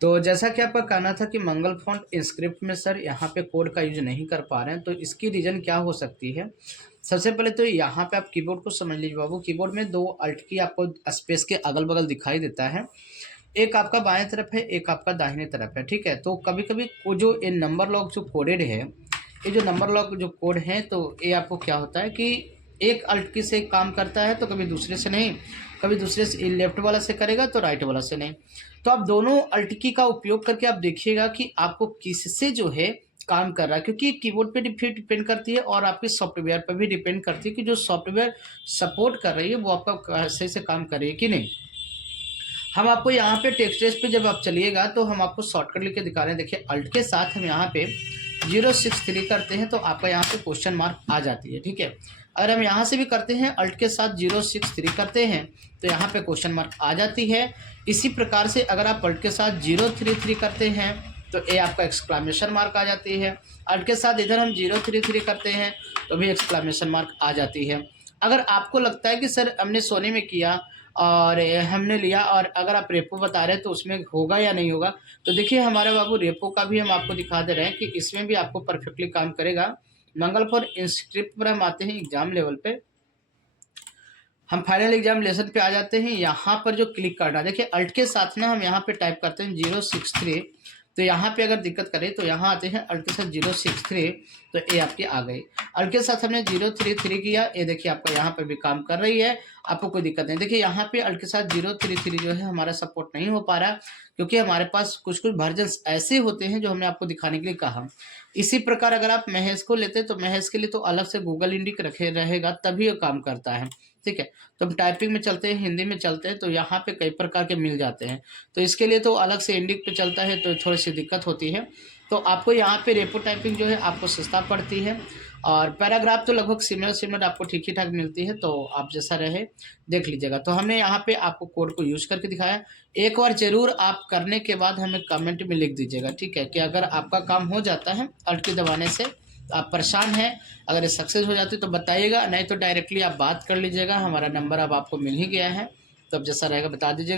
तो जैसा कि आपका कहना था कि मंगल फ़ॉन्ट इंस्क्रिप्ट में सर यहाँ पे कोड का यूज़ नहीं कर पा रहे हैं, तो इसकी रीज़न क्या हो सकती है? सबसे पहले तो यहाँ पे आप कीबोर्ड को समझ लीजिए बाबू, कीबोर्ड में 2 अल्ट की आपको स्पेस के अगल-बगल दिखाई देता है। एक आपका बाएँ तरफ है, एक आपका दाहिने तरफ है, ठीक है? तो कभी-कभी वो जो ये नंबर लॉक जो कोडेड है, ये जो नंबर लॉक जो कोड है, तो ये आपको क्या होता है कि एक अल्ट की से काम करता है, तो कभी दूसरे से नहीं, कभी दूसरे से लेफ्ट वाला से करेगा, तो राइट वाला से नहीं। तो आप दोनों अल्ट की का उपयोग करके आप देखिएगा कि आपको किससे जो है काम कर रहा है, क्योंकि कीबोर्ड पे फिर डिपेंड करती है और आपके सॉफ्टवेयर पर भी डिपेंड करती है कि जो सॉफ्टवेयर सपोर्ट कर रही है, वो आपका सही से काम करे कि नहीं। हम आपको यहाँ पे टेक्स्ट पे जब आप चलिएगा तो हम आपको शॉर्टकट लिख के दिखा रहे हैं। देखिए अल्ट के साथ हम यहाँ पे 063 करते हैं तो आपका यहाँ पे क्वेश्चन मार्क आ जाती है, ठीक है। अगर हम यहाँ से भी करते हैं अल्ट के साथ 063 करते हैं तो यहाँ पे क्वेश्चन मार्क आ जाती है। इसी प्रकार से अगर आप अल्ट के साथ 033 करते हैं तो ये आपका एक्सक्लामेशन मार्क आ जाती है। अल्ट के साथ इधर हम 033 करते हैं तो भी एक्सक्लामेशन मार्क आ जाती है। अगर आपको लगता है कि सर हमने सोने में किया और हमने लिया और अगर आप रेपो बता रहे हैं तो उसमें होगा या नहीं होगा, तो देखिए हमारे बाबू रेपो का भी हम आपको दिखा दे रहे हैं कि इसमें भी आपको परफेक्टली काम करेगा। मंगल पर इंस्क्रिप्ट पर हम आते हैं एग्जाम लेवल पे, हम फाइनल एग्जामिनेशन पे आ जाते हैं। यहाँ पर जो क्लिक करना, देखिए अल्ट के साथ ना हम यहाँ पे टाइप करते हैं 063, तो यहाँ पे अगर दिक्कत करें तो यहाँ आते हैं अल्ट के साथ 063, तो ये आपकी आ गई। अल्ट के साथ हमने 033 किया, ये देखिए आपका यहाँ पर भी काम कर रही है, आपको कोई दिक्कत नहीं। देखिए यहाँ पे अल्ट के साथ 033 जो है हमारा सपोर्ट नहीं हो पा रहा, क्योंकि हमारे पास कुछ कुछ वर्जन्स ऐसे होते हैं जो हमने आपको दिखाने के लिए कहा। इसी प्रकार अगर आप महेश को लेते तो महेश के लिए तो अलग से गूगल इंडिक रखे रहेगा तभी ये काम करता है, ठीक है। तो हम टाइपिंग में चलते हैं, हिंदी में चलते हैं, तो यहाँ पे कई प्रकार के मिल जाते हैं, तो इसके लिए तो अलग से इंडिक पे चलता है तो थोड़ी सी दिक्कत होती है। तो आपको यहाँ पे रेपो टाइपिंग जो है आपको सस्ता पड़ती है और पैराग्राफ तो लगभग सिमिलर आपको ठीक ही ठाक मिलती है, तो आप जैसा रहे देख लीजिएगा। तो हमने यहाँ पे आपको कोड को यूज करके दिखाया। एक बार जरूर आप करने के बाद हमें कमेंट में लिख दीजिएगा, ठीक है, कि अगर आपका काम हो जाता है अल्ट की दबाने से, आप परेशान हैं, अगर ये सक्सेस हो जाती तो बताइएगा, नहीं तो डायरेक्टली आप बात कर लीजिएगा। हमारा नंबर अब आपको मिल ही गया है, तो अब जैसा रहेगा बता दीजिएगा।